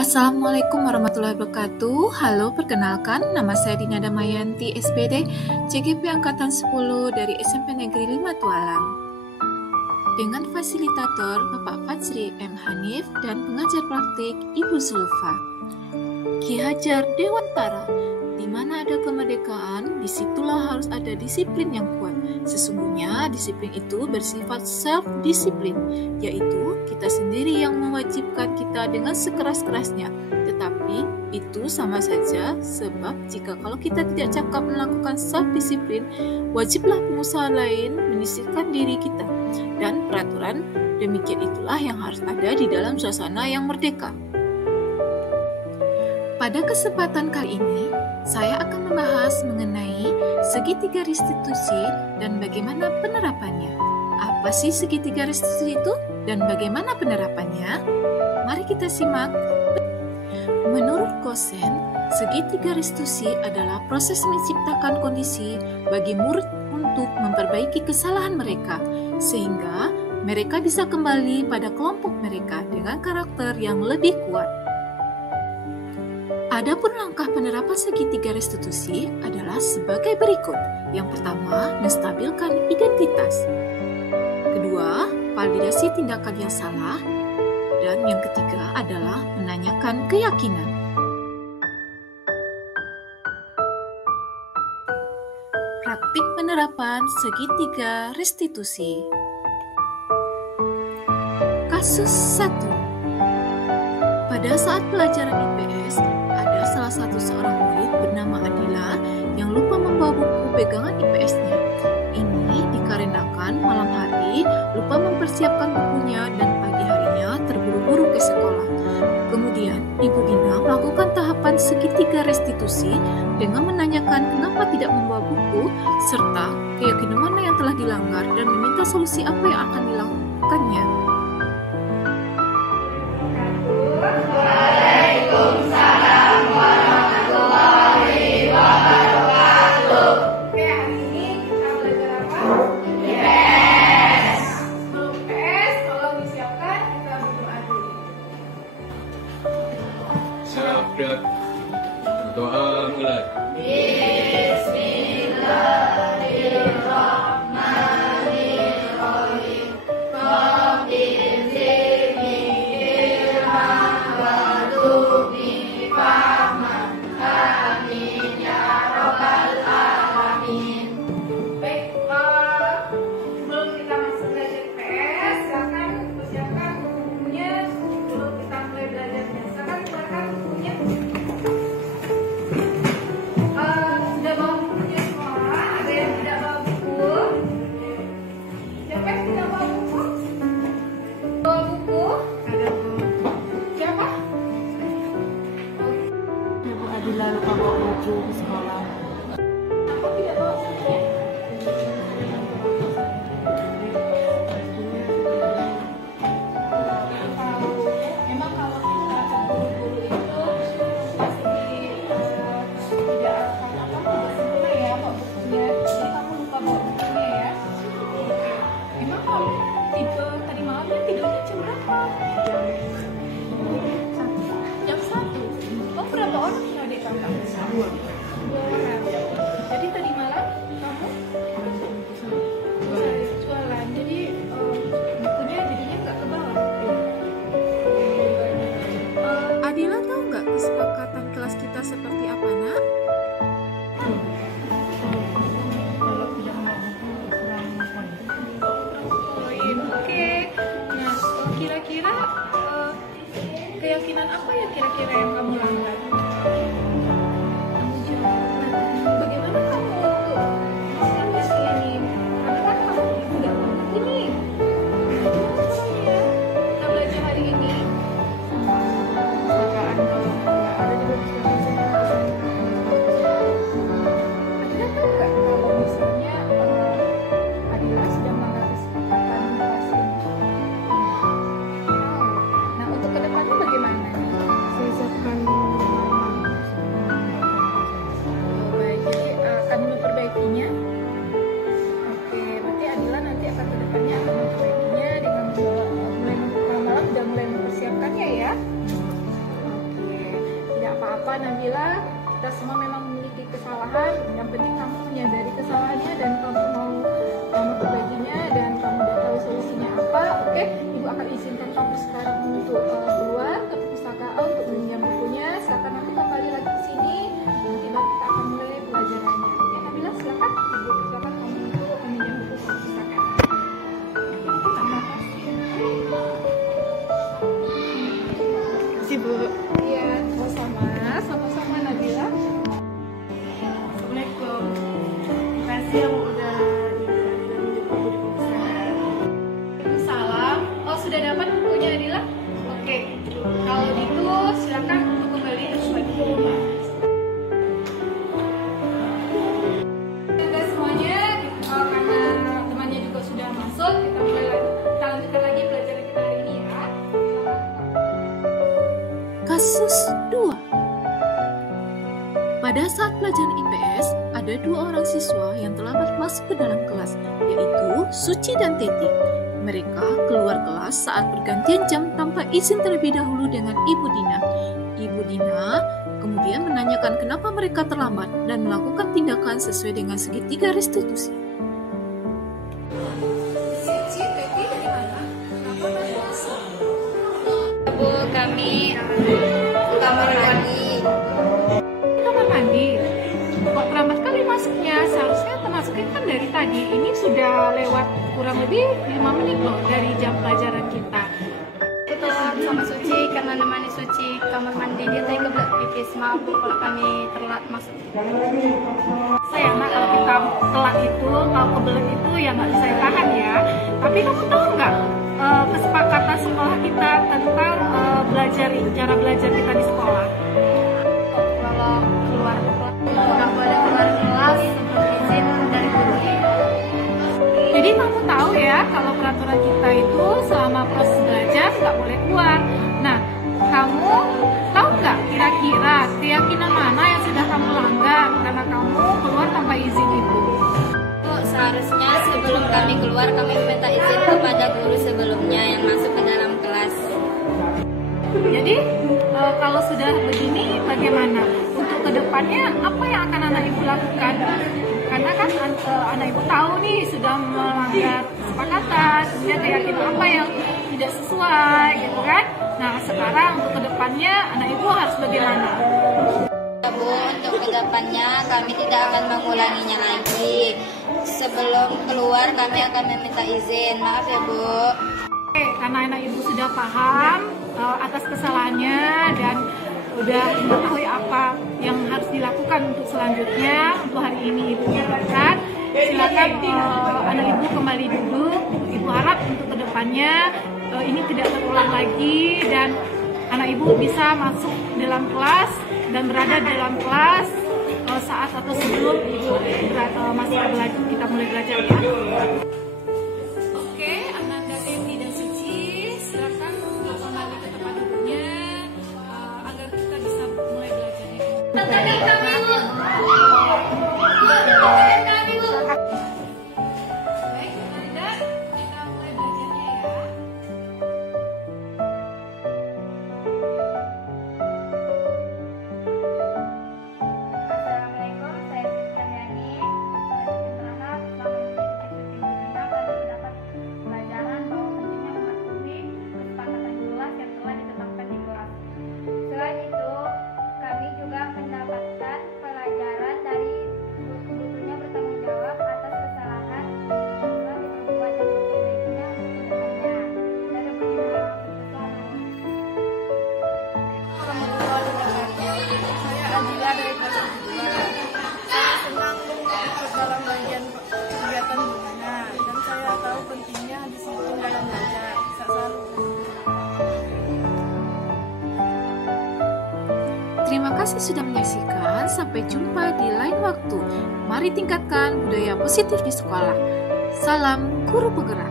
Assalamualaikum warahmatullahi wabarakatuh. Halo, perkenalkan, nama saya Dina Damayanti, SPD, CGP Angkatan 10 dari SMP Negeri 5 Tualang. Dengan fasilitator Bapak Fajri M. Hanif dan pengajar praktik Ibu Zulfa. Ki Hajar Dewantara, di mana ada kemerdekaan, disitulah harus ada disiplin yang kuat. Sesungguhnya disiplin itu bersifat self-disiplin, yaitu kita sendiri yang mewajibkan kita dengan sekeras-kerasnya. Tetapi itu sama saja, sebab kalau kita tidak cakap melakukan self-disiplin, wajiblah pengusaha lain menyisihkan diri kita. Dan peraturan demikian itulah yang harus ada di dalam suasana yang merdeka. Pada kesempatan kali ini, saya akan membahas mengenai segitiga restitusi dan bagaimana penerapannya. Apa sih segitiga restitusi itu dan bagaimana penerapannya? Mari kita simak. Menurut Kosen, segitiga restitusi adalah proses menciptakan kondisi bagi murid untuk memperbaiki kesalahan mereka, sehingga mereka bisa kembali pada kelompok mereka dengan karakter yang lebih kuat. Adapun langkah penerapan segitiga restitusi adalah sebagai berikut. Yang pertama, menstabilkan identitas. Kedua, validasi tindakan yang salah. Dan yang ketiga adalah menanyakan keyakinan. Praktik penerapan segitiga restitusi. Kasus 1. Pada saat pelajaran IPS, ada salah satu seorang murid bernama Adila yang lupa membawa buku pegangan IPS-nya. Ini dikarenakan malam hari lupa mempersiapkan bukunya dan pagi harinya terburu-buru ke sekolah. Kemudian, Ibu Dina melakukan tahapan segitiga restitusi dengan menanyakan kenapa tidak membawa buku, serta keyakinan mana yang telah dilanggar dan meminta solusi apa yang akan dilakukannya. Waalaikumsalam warahmatullahi wabarakatuh. Oke, hari ini kita belajar apa? IPS. Sebelum IPS, tolong disiapkan, kita berdoa dulu. Sabda doa mulai. Bismillahirrahmanirrahim. Adila lupa bawa baju ke sekolah. Aku tidak bawa bukunya. Memang kalau kita terburu-buru itu pasti tidak sempurna ya bawa bukunya. Jadi kamu lupa bawa bukunya ya. Memang kamu tipe tadi malamnya tidurnya jam berapa? Jam 1. Kamu berapa orang yang adik kakak? 2 orang. Jadi tadi malam kamu jualan. Jadi bukunya jadinya nggak ke bawah. Adila tahu nggak kesepakatan kelas kita seperti apa, Nak? Kalau tidak mau buku kurang poin. Poin. Oke. Nah, kira-kira keyakinan apa ya kira-kira yang kamu langgar? Bagaimana kamu untuk sampai sini? Karena kan kamu tidak mau buku nih. Gimana caranya kita belajar hari ini? Bacaan kalau nggak ada juga bisa baca. Adila tahu nggak kalau misalnya Adila sudah melanggar kesepakatan kelas ini? Tahu. Nah, untuk kedepannya bagaimana nih? Saya siapkan 5 Nabila, kita semua memang memiliki kesalahan. Yang penting kamu menyadari kesalahannya dan kamu mau memperbaikinya dan kamu udah tahu solusinya apa. Oke, Ibu akan izinkan kamu sekarang untuk keluar ke perpustakaan untuk meminjam bukunya. Silakan nanti kembali lagi ke sini. Nanti baru kita akan mulai pelajarannya. Oke, Nabila, silakan. Ibu silakan kamu untuk meminjam buku ke perpustakaan. Terima kasih, Bu. Iya, sama-sama Nabila. Assalamualaikum. Terima kasih yang udah minjem buku di perpustakaan. Salam. Oh, sudah dapat bukunya, Adila? Oke. Kalau gitu, silakan untuk kembali ke rumah. Oke, semuanya, karena temannya juga sudah masuk, kita mulai lagi. Kita lanjutkan lagi pelajaran kita hari ini ya. Kasus 2. Pada saat pelajaran IPS, ada 2 orang siswa yang terlambat masuk ke dalam kelas, yaitu Suci dan Teti. Mereka keluar kelas saat pergantian jam tanpa izin terlebih dahulu dengan Ibu Dina. Ibu Dina kemudian menanyakan kenapa mereka terlambat dan melakukan tindakan sesuai dengan segitiga restitusi. Suci, Teti dari mana? Kenapa tadi masuk? Bu, kami kamar mandi. Kamar mandi. Kok terlambat kali masuknya? Seharusnya termasuknya kan dari tadi. Ini sudah lewat kurang lebih 5 menit loh dari jam pelajaran kita. Itu sama Suci karena nemani Suci kamar mandi, dia tadi kebelet pipis. Maaf Bu kalau kami telat masuk. Sayang nak, kalau kita telat itu, kalau kebelet itu ya nggak bisa tahan ya. Tapi kamu tahu nggak kesepakatan sekolah kita tentang cara belajar kita di sekolah? Kalau keluar kelas, nggak boleh keluar kelas sebelum izin dari guru. Jadi kamu tahu ya kalau peraturan kita itu selama proses belajar nggak boleh keluar. Nah, kamu tahu nggak kira-kira keyakinan mana yang sudah kamu langgar karena kamu keluar tanpa izin ibu? Bu, seharusnya sebelum kami keluar kami minta izin kepada guru sebelumnya yang masuk ke dalam kelas. Jadi kalau sudah begini bagaimana? Untuk kedepannya apa yang akan anak ibu lakukan? Karena kan anak ibu tahu nih sudah melanggar kesepakatan, dia keyakinan apa yang tidak sesuai gitu kan? Nah sekarang untuk kedepannya anak ibu harus bagaimana? Ya, Bu, untuk kedepannya kami tidak akan mengulanginya lagi. Sebelum keluar kami akan meminta izin. Maaf ya Bu. Oke, karena anak ibu sudah paham atas kesalahannya dan udah mengetahui apa yang harus dilakukan untuk selanjutnya. Untuk hari ini ibu lakukan. Silakan anak ibu kembali duduk. Ibu harap untuk kedepannya ini tidak terulang lagi dan anak ibu bisa masuk dalam kelas dan berada dalam kelas saat atau sebelum ibu masih belajar, kita mulai belajar ya. Oke, Ananda, Teti, dan Suci, silakan untuk kembali ke tempat duduknya agar kita bisa mulai belajarnya. Tadi kami Bu. Kami Bu. Baik, Ananda, kita mulai belajarnya ya. Assalamualaikum, saya Siti Karyani. Berharap selama mengikuti cuti Budina kami mendapat pelajaran bahwa pentingnya mematuhi kesepakatan kelas yang telah ditetapkan di kelas. Selain itu, kami juga mendapatkan pelajaran dari butuhnya bertanggung jawab atas kesalahan yang telah diperbuat dan memperbaikinya untuk kedepannya. Dalam menilai Saya Adila dari kelas 2. Saya senang ikut dalam bagian kegiatan Budina dan saya tahu pentingnya disiplin dalam belajar. Bisa selalu. Terima kasih sudah menyaksikan. Sampai jumpa di lain waktu. Mari tingkatkan budaya positif di sekolah. Salam guru penggerak.